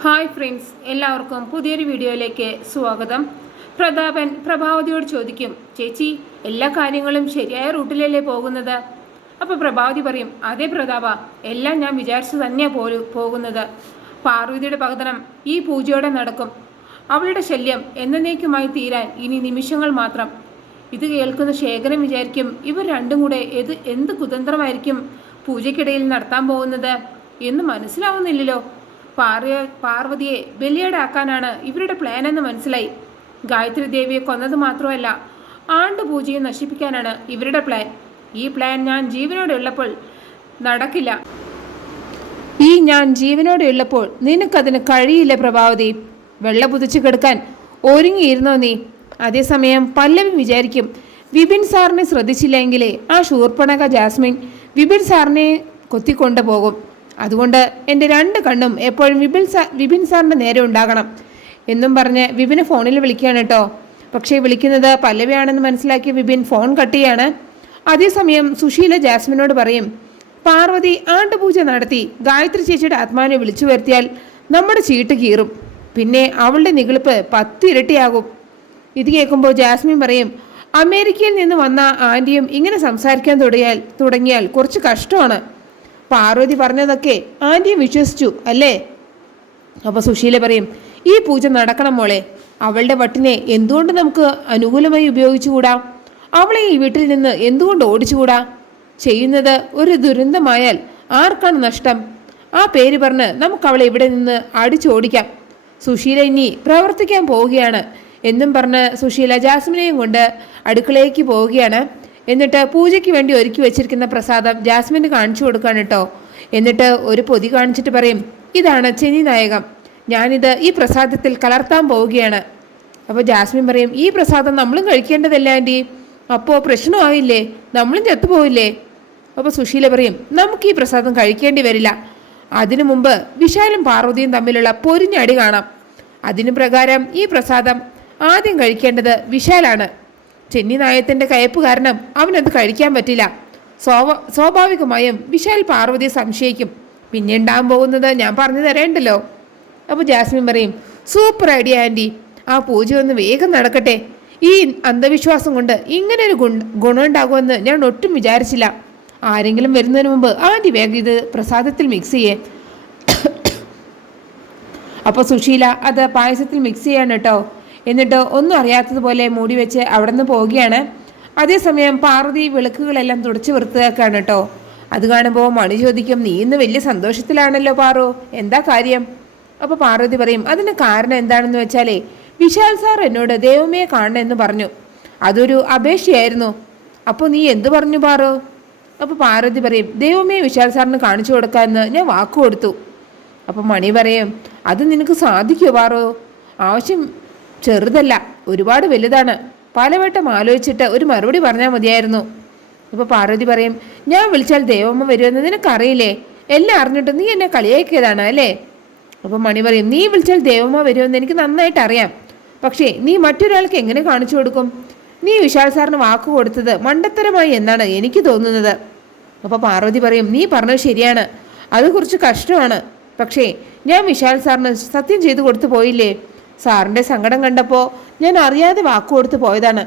Hi friends, എല്ലാവർക്കും പുതിയൊരു വീഡിയോയിലേക്ക് സ്വാഗതം. പ്രതാപൻ പ്രഭാവതിയോട് ചോദിക്കും, ചേച്ചി എല്ലാ കാര്യങ്ങളും ശരിയായ റൂട്ടിലല്ലേ പോകുന്നത്? അപ്പോൾ പ്രഭാവതി പറയും, അതേ പ്രതാപ, എല്ലാം ഞാൻ വിചാരിച്ചു തന്നെയാണ് പോകുന്നത്. പാർവതിയുടെ പകരം ഈ പൂജയോടെ നടക്കും. അവളുടെ ശല്യം എന്നേക്കുമായി തീരാൻ ഇനി നിമിഷങ്ങൾ മാത്രം. ഇത് കേൾക്കുന്ന ശേഖരൻ വിചാരിക്കും, ഇവർ രണ്ടും കൂടെ എന്ത് കുതന്ത്രമായിരിക്കും പൂജയ്ക്കിടയിൽ നടത്താൻ പോകുന്നത് എന്ന് മനസ്സിലാവുന്നില്ലല്ലോ. പാർവതിയെ ബലിയേടാക്കാനാണ് ഇവരുടെ പ്ലാൻ എന്ന് മനസ്സിലായി. ഗായത്രി ദേവിയെ കൊന്നത് മാത്രമല്ല, പൂജയെ നശിപ്പിക്കാനാണ് ഇവരുടെ പ്ലാൻ. ഈ പ്ലാൻ ഞാൻ ജീവനോടെ ഉള്ളപ്പോൾ നടക്കില്ല. നിനക്കതിന് കഴിയില്ല പ്രഭാവതി. വെള്ള പുതിച്ചു കിടക്കാൻ ഒരുങ്ങിയിരുന്നോ നീ? അതേസമയം പല്ലവി വിചാരിക്കും, വിപിൻ സാറിനെ ശ്രദ്ധിച്ചില്ലെങ്കിലേ ആ ശൂർപ്പണക ജാസ്മിൻ വിപിൻ സാറിനെ കൊത്തിക്കൊണ്ടു പോകും. അതുകൊണ്ട് എൻ്റെ രണ്ട് കണ്ണും എപ്പോഴും വിപിൻ സാറിൻ്റെ നേരെ ഉണ്ടാകണം എന്നും പറഞ്ഞ് വിപിനെ ഫോണിൽ വിളിക്കുകയാണ് കേട്ടോ. പക്ഷേ വിളിക്കുന്നത് പല്ലവിയാണെന്ന് മനസ്സിലാക്കിയ വിപിൻ ഫോൺ കട്ട് ചെയ്യാണ്. അതേസമയം സുശീല ജാസ്മിനോട് പറയും, പാർവതി ആണ്ടുപൂജ നടത്തി ഗായത്രി ചേച്ചിയുടെ ആത്മാവിനെ വിളിച്ചു വരുത്തിയാൽ നമ്മുടെ ചീട്ട് കീറും. പിന്നെ അവളുടെ നിഗളിപ്പ് 10 ഇരട്ടിയാകും. ഇത് കേൾക്കുമ്പോൾ ജാസ്മിൻ പറയും, അമേരിക്കയിൽ നിന്ന് വന്ന ആൻറ്റിയും ഇങ്ങനെ സംസാരിക്കാൻ തുടങ്ങിയാൽ കുറച്ച് കഷ്ടമാണ്. പാർവതി പറഞ്ഞതൊക്കെ ആൻറ്റിയും വിശ്വസിച്ചു അല്ലേ? അപ്പോൾ സുശീല പറയും, ഈ പൂജ നടക്കണം മോളെ. അവളുടെ വട്ടിനെ എന്തുകൊണ്ട് നമുക്ക് അനുകൂലമായി ഉപയോഗിച്ചുകൂടാ? അവളെ ഈ വീട്ടിൽ നിന്ന് എന്തുകൊണ്ട് ഓടിച്ചുകൂടാ? ചെയ്യുന്നത് ഒരു ദുരന്തമായാൽ ആർക്കാണ് നഷ്ടം? ആ പേര് പറഞ്ഞ് നമുക്ക് അവളെ ഇവിടെ നിന്ന് അടിച്ചോടിക്കാം. സുശീല ഇനി പ്രവർത്തിക്കാൻ പോവുകയാണ് എന്നും പറഞ്ഞ് സുശീല ജാസ്മിനെയും കൊണ്ട് അടുക്കളയ്ക്ക് പോവുകയാണ്. എന്നിട്ട് പൂജയ്ക്ക് വേണ്ടി ഒരുക്കി വെച്ചിരിക്കുന്ന പ്രസാദം ജാസ്മിന് കാണിച്ചു കൊടുക്കാൻ കേട്ടോ. എന്നിട്ട് ഒരു പൊതി കാണിച്ചിട്ട് പറയും, ഇതാണ് ചെന്നി നായകം, ഞാനിത് ഈ പ്രസാദത്തിൽ കലർത്താൻ പോവുകയാണ്. അപ്പോൾ ജാസ്മിൻ പറയും, ഈ പ്രസാദം നമ്മളും കഴിക്കേണ്ടതല്ല ആൻറ്റി, അപ്പോൾ പ്രശ്നമാവില്ലേ, നമ്മളും ചത്തുപോവില്ലേ? അപ്പോൾ സുശീല പറയും, നമുക്ക് ഈ പ്രസാദം കഴിക്കേണ്ടി വരില്ല. അതിനു മുമ്പ് വിശാലും പാർവതിയും തമ്മിലുള്ള പൊരിഞ്ഞടി കാണാം. അതിനു പ്രകാരം ഈ പ്രസാദം ആദ്യം കഴിക്കേണ്ടത് വിശാലാണ്. ചെന്നി നായത്തിൻ്റെ കയപ്പ് കാരണം അവനത് കഴിക്കാൻ പറ്റില്ല. സ്വാഭാവികമായും വിശാൽ പാർവതിയെ സംശയിക്കും. പിന്നെ ഉണ്ടാകാൻ പോകുന്നത് ഞാൻ പറഞ്ഞു തരേണ്ടല്ലോ. അപ്പോൾ ജാസ്മിൻ പറയും, സൂപ്പർ ഐഡിയ ആൻറ്റി, ആ പൂജ ഒന്ന് വേഗം നടക്കട്ടെ. ഈ അന്ധവിശ്വാസം കൊണ്ട് ഇങ്ങനൊരു ഗുണമുണ്ടാകുമെന്ന് ഞാൻ ഒട്ടും വിചാരിച്ചില്ല. ആരെങ്കിലും വരുന്നതിന് മുമ്പ് ആൻറ്റി വേഗം ഇത് പ്രസാദത്തിൽ മിക്സ് ചെയ്യേ. അപ്പോൾ സുശീല അത് പായസത്തിൽ മിക്സ് ചെയ്യാണ് കേട്ടോ. എന്നിട്ട് ഒന്നും അറിയാത്തതുപോലെ മൂടി വെച്ച് അവിടെ നിന്ന് പോവുകയാണ്. അതേസമയം പാർവതി വിളക്കുകളെല്ലാം തുടച്ച് വൃത്തിയാക്കാണ് കേട്ടോ. അത് കാണുമ്പോൾ മണി ചോദിക്കും, നീ ഇന്ന് വലിയ സന്തോഷത്തിലാണല്ലോ പാറു, എന്താ കാര്യം? അപ്പോൾ പാർവതി പറയും, അതിന് കാരണം എന്താണെന്ന് വെച്ചാലേ, വിശാൽ സാർ എന്നോട് ദേവമ്മയെ കാണണമെന്ന് പറഞ്ഞു. അതൊരു അപേക്ഷയായിരുന്നു. അപ്പോൾ നീ എന്തു പറഞ്ഞു പാറു? അപ്പോൾ പാർവതി പറയും, ദേവമ്മയെ വിശാൽ സാറിന് കാണിച്ചു കൊടുക്കാമെന്ന് ഞാൻ വാക്കു കൊടുത്തു. അപ്പോൾ മണി പറയും, അത് നിനക്ക് സാധിക്കുമോ പാറു? ആവശ്യം ചെറുതല്ല, ഒരുപാട് വലുതാണ്. പലവട്ടം ആലോചിച്ചിട്ട് ഒരു മറുപടി പറഞ്ഞാൽ മതിയായിരുന്നു. ഇപ്പോൾ പാർവതി പറയും, ഞാൻ വിളിച്ചാൽ ദേവമ്മ വരുമെന്ന് നിനക്കറിയില്ലേ? എല്ലാം അറിഞ്ഞിട്ട് നീ എന്നെ കളിയാക്കിയതാണ് അല്ലേ? അപ്പോൾ മണി പറയും, നീ വിളിച്ചാൽ ദേവമ്മ വരുമെന്ന് എനിക്ക് നന്നായിട്ട് അറിയാം. പക്ഷേ നീ മറ്റൊരാൾക്ക് എങ്ങനെ കാണിച്ചു കൊടുക്കും? നീ വിശാൽ സാറിന് വാക്ക് കൊടുത്തത് മണ്ടത്തരമായി എന്നാണ് എനിക്ക് തോന്നുന്നത്. അപ്പോൾ പാർവതി പറയും, നീ പറഞ്ഞത് ശരിയാണ്, അത് കുറച്ച് കഷ്ടമാണ്. പക്ഷേ ഞാൻ വിശാൽ സാറിന് സത്യം ചെയ്തു കൊടുത്തു പോയില്ലേ? സാറിൻ്റെ സങ്കടം കണ്ടപ്പോൾ ഞാൻ അറിയാതെ വാക്കു കൊടുത്ത് പോയതാണ്.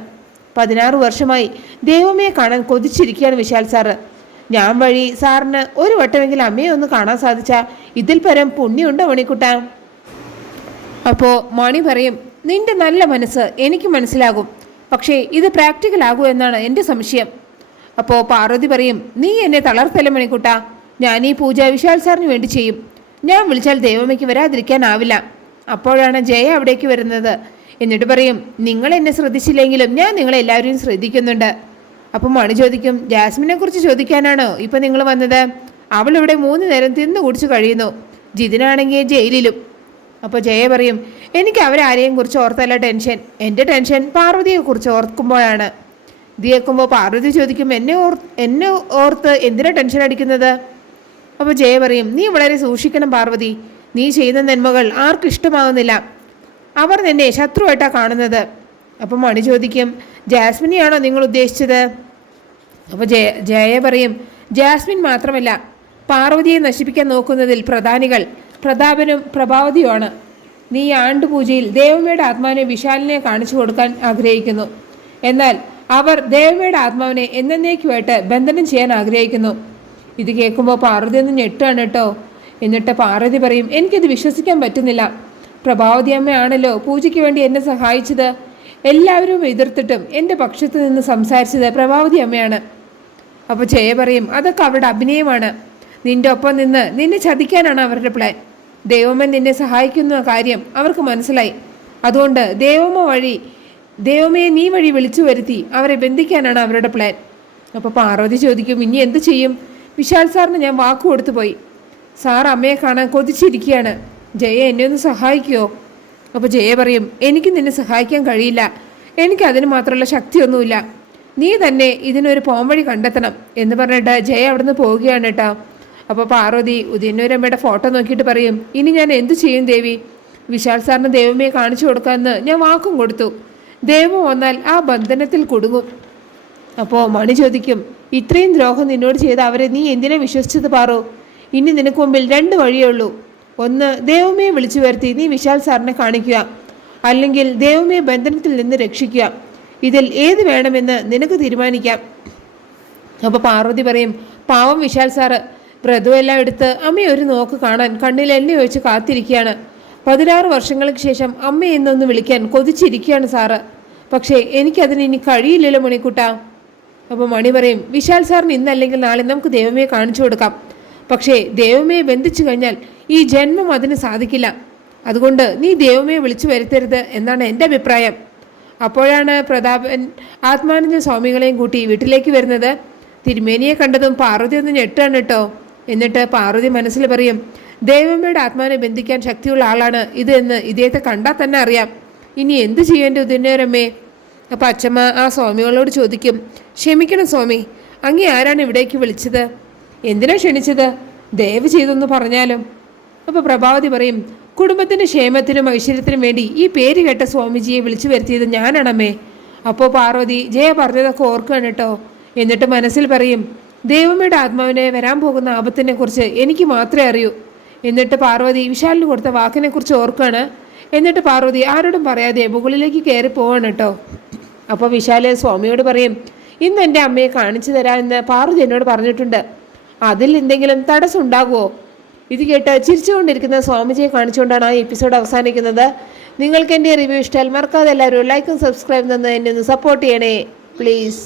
16 വർഷമായി ദേവമ്മയെ കാണാൻ കൊതിച്ചിരിക്കുകയാണ് വിശാൽ സാറ്. ഞാൻ വഴി സാറിന് ഒരു വട്ടമെങ്കിലും അമ്മയെ ഒന്ന് കാണാൻ സാധിച്ചാൽ ഇതിൽ പരം പുണ്യമുണ്ടോ മണിക്കുട്ടാ? അപ്പോൾ മണി പറയും, നിന്റെ നല്ല മനസ്സ് എനിക്ക് മനസ്സിലാകും, പക്ഷേ ഇത് പ്രാക്ടിക്കൽ ആകൂ എന്നാണ് എൻ്റെ സംശയം. അപ്പോൾ പാർവതി പറയും, നീ എന്നെ തളർത്തല്ല മണിക്കുട്ടാ, ഞാൻ ഈ പൂജ വിശാൽ സാറിന് വേണ്ടി ചെയ്യും. ഞാൻ വിളിച്ചാൽ ദേവമ്മയ്ക്ക് വരാതിരിക്കാനാവില്ല. അപ്പോഴാണ് ജയ അവിടേക്ക് വരുന്നത്. എന്നിട്ട് പറയും, നിങ്ങൾ എന്നെ ശ്രദ്ധിച്ചില്ലെങ്കിലും ഞാൻ നിങ്ങളെല്ലാവരെയും ശ്രദ്ധിക്കുന്നുണ്ട്. അപ്പം മണി ചോദിക്കും, ജാസ്മിനെ കുറിച്ച് ചോദിക്കാനാണോ ഇപ്പം നിങ്ങൾ വന്നത്? അവളിവിടെ 3 നേരം തിന്നു കുടിച്ചു കഴിയുന്നു, ജിതിനാണെങ്കിൽ ജയിലിലും. അപ്പോൾ ജയ പറയും, എനിക്ക് അവരാരെയും കുറിച്ച് ഓർത്തല്ല ടെൻഷൻ, എൻ്റെ ടെൻഷൻ പാർവതിയെക്കുറിച്ച് ഓർക്കുമ്പോഴാണ്. ഇത് കേൾക്കുമ്പോൾ പാർവതി ചോദിക്കും, എന്നെ ഓർത്ത് എന്തിനാ ടെൻഷൻ അടിക്കുന്നത്? അപ്പോൾ ജയ പറയും, നീ വളരെ സൂക്ഷിക്കണം പാർവതി, നീ ചെയ്യുന്ന നന്മകൾ ആർക്കും ഇഷ്ടമാകുന്നില്ല, അവർ നിന്നെ ശത്രുവായിട്ടാണ് കാണുന്നത്. അപ്പം മണി ചോദിക്കും, ജാസ്മിനെയാണോ നിങ്ങൾ ഉദ്ദേശിച്ചത്? അപ്പോൾ ജയ പറയും, ജാസ്മിൻ മാത്രമല്ല, പാർവതിയെ നശിപ്പിക്കാൻ നോക്കുന്നതിൽ പ്രധാനികൾ പ്രതാപനും പ്രഭാവതിയുമാണ്. നീ ആണ്ടുപൂജയിൽ ദേവമ്മയുടെ ആത്മാവിനെ വിശാലിനെ കാണിച്ചു കൊടുക്കാൻ ആഗ്രഹിക്കുന്നു. എന്നാൽ അവർ ദേവമ്മയുടെ ആത്മാവിനെ എന്നേക്കുമായിട്ട് ബന്ധനം ചെയ്യാൻ ആഗ്രഹിക്കുന്നു. ഇത് കേൾക്കുമ്പോൾ പാർവതി ഒന്ന് ഞെട്ടാണ് കേട്ടോ. എന്നിട്ട് പാർവതി പറയും, എനിക്കിത് വിശ്വസിക്കാൻ പറ്റുന്നില്ല. പ്രഭാവതി അമ്മയാണല്ലോ പൂജയ്ക്ക് വേണ്ടി എന്നെ സഹായിച്ചത്. എല്ലാവരും എതിർത്തിട്ടും എൻ്റെ പക്ഷത്ത് നിന്ന് സംസാരിച്ചത് പ്രഭാവതി അമ്മയാണ്. അപ്പോൾ ജയ പറയും, അതൊക്കെ അവരുടെ അഭിനയമാണ്. നിന്റെ ഒപ്പം നിന്ന് നിന്നെ ചതിക്കാനാണ് അവരുടെ പ്ലാൻ. ദേവമ്മ നിന്നെ സഹായിക്കുന്ന കാര്യം അവർക്ക് മനസ്സിലായി. അതുകൊണ്ട് ദേവമ്മയെ നീ വഴി വിളിച്ചു വരുത്തി അവരെ ബന്ധിക്കാനാണ് അവരുടെ പ്ലാൻ. അപ്പോൾ പാർവതി ചോദിക്കും, ഇനി എന്ത് ചെയ്യും? വിശാൽ സാറിന് ഞാൻ വാക്ക് കൊടുത്തു പോയി. സാർ അമ്മയെ കാണാൻ കൊതിച്ചിരിക്കുകയാണ്. ജയ എന്നെ ഒന്ന് സഹായിക്കുമോ? അപ്പോൾ ജയ പറയും, എനിക്ക് നിന്നെ സഹായിക്കാൻ കഴിയില്ല. എനിക്ക് അതിന് മാത്രമുള്ള ശക്തിയൊന്നുമില്ല. നീ തന്നെ ഇതിനൊരു പോംവഴി കണ്ടെത്തണം എന്ന് പറഞ്ഞിട്ട് ജയ അവിടുന്ന് പോവുകയാണ് കേട്ടോ. അപ്പോൾ പാർവതി ഉദയന്നൂരമ്മയുടെ ഫോട്ടോ നോക്കിയിട്ട് പറയും, ഇനി ഞാൻ എന്തു ചെയ്യും ദേവി? വിശാൽ സാറിന് ദേവമ്മയെ കാണിച്ചു കൊടുക്കാമെന്ന് ഞാൻ വാക്കും കൊടുത്തു. ദേവം വന്നാൽ ആ ബന്ധനത്തിൽ കുടുങ്ങും. അപ്പോൾ മണി ചോദിക്കും, ഇത്രയും ദ്രോഹം നിന്നോട് ചെയ്ത അവരെ നീ എന്തിനെ വിശ്വസിച്ചത് പാറോ? ഇനി നിനക്ക് മുമ്പിൽ 2 വഴിയേ ഉള്ളൂ. ഒന്ന്, ദേവമ്മയെ വിളിച്ചു വരുത്തി നീ വിശാൽ സാറിനെ കാണിക്കുക, അല്ലെങ്കിൽ ദേവമ്മയെ ബന്ധനത്തിൽ നിന്ന് രക്ഷിക്കുക. ഇതിൽ ഏത് വേണമെന്ന് നിനക്ക് തീരുമാനിക്കാം. അപ്പോൾ പാർവതി പറയും, പാവം വിശാൽ സാറ് വ്രതമെല്ലാം എടുത്ത് അമ്മയെ ഒരു നോക്ക് കാണാൻ കണ്ണിൽ എണ്ണ ഒഴിച്ച് കാത്തിരിക്കുകയാണ്. 16 വർഷങ്ങൾക്ക് ശേഷം അമ്മയെ എന്നൊന്ന് വിളിക്കാൻ കൊതിച്ചിരിക്കുകയാണ് സാറ്. പക്ഷേ എനിക്കതിന് ഇനി കഴിയില്ലല്ലോ മണിക്കുട്ട. അപ്പോൾ മണി പറയും, വിശാൽ സാറിന് ഇന്നല്ലെങ്കിൽ നാളെ നമുക്ക് ദേവമ്മയെ കാണിച്ചു കൊടുക്കാം. പക്ഷേ ദേവമ്മയെ ബന്ധിച്ചു കഴിഞ്ഞാൽ ഈ ജന്മം അതിന് സാധിക്കില്ല. അതുകൊണ്ട് നീ ദേവമ്മയെ വിളിച്ചു വരുത്തരുത് എന്നാണ് എൻ്റെ അഭിപ്രായം. അപ്പോഴാണ് പ്രതാപൻ ആത്മാനന്ദ സ്വാമികളെയും കൂട്ടി വീട്ടിലേക്ക് വരുന്നത്. തിരുമേനിയെ കണ്ടതും പാർവതി ഒന്ന് ഞെട്ടാണ് കേട്ടോ. എന്നിട്ട് പാർവതി മനസ്സിൽ പറയും, ദേവമ്മയുടെ ആത്മാവിനെ ബന്ധിക്കാൻ ശക്തിയുള്ള ആളാണ് ഇത് എന്ന് ഇദ്ദേഹത്തെ കണ്ടാൽ തന്നെ അറിയാം. ഇനി എന്ത് ചെയ്യേണ്ട ഉദയന്നൂരമ്മേ? അപ്പം അച്ഛമ്മ ആ സ്വാമികളോട് ചോദിക്കും, ക്ഷമിക്കണം സ്വാമി, അങ്ങേ ആരാണ് ഇവിടേക്ക് വിളിച്ചത്? എന്തിനാ ക്ഷണിച്ചത്? ദയവ് ചെയ്തൊന്ന് പറഞ്ഞാലും. അപ്പോൾ പ്രഭാവതി പറയും, കുടുംബത്തിൻ്റെ ക്ഷേമത്തിനും ഐശ്വര്യത്തിനും വേണ്ടി ഈ പേര് കേട്ട സ്വാമിജിയെ വിളിച്ചു വരുത്തിയത് ഞാനാണമ്മേ. അപ്പോൾ പാർവതി ജയ പറഞ്ഞതൊക്കെ ഓർക്കുകയാണ് കേട്ടോ. എന്നിട്ട് മനസ്സിൽ പറയും, ദേവമ്മയുടെ ആത്മാവിനെ വരാൻ പോകുന്ന ആപത്തിനെ കുറിച്ച് എനിക്ക് മാത്രമേ അറിയൂ. എന്നിട്ട് പാർവതി വിശാലിന് കൊടുത്ത വാക്കിനെ കുറിച്ച് ഓർക്കുകയാണ്. എന്നിട്ട് പാർവതി ആരോടും പറയാതെ മുകളിലേക്ക് കയറി പോവാണ് കേട്ടോ. അപ്പോൾ വിശാല് സ്വാമിയോട് പറയും, ഇന്ന് എൻ്റെ അമ്മയെ കാണിച്ചു തരാമെന്ന് പാർവതി എന്നോട് പറഞ്ഞിട്ടുണ്ട്. അതിൽ എന്തെങ്കിലും തടസ്സം ഉണ്ടാകുമോ? ഇത് കേട്ട് ചിരിച്ചുകൊണ്ടിരിക്കുന്ന സ്വാമിജിയെ കാണിച്ചുകൊണ്ടാണ് ആ എപ്പിസോഡ് അവസാനിക്കുന്നത്. നിങ്ങൾക്ക് എൻ്റെ റിവ്യൂ ഇഷ്ടമായാൽ മറക്കാതെ എല്ലാവരും ലൈക്കും സബ്സ്ക്രൈബ് തന്ന് എന്നെ ഒന്ന് സപ്പോർട്ട് ചെയ്യണേ പ്ലീസ്.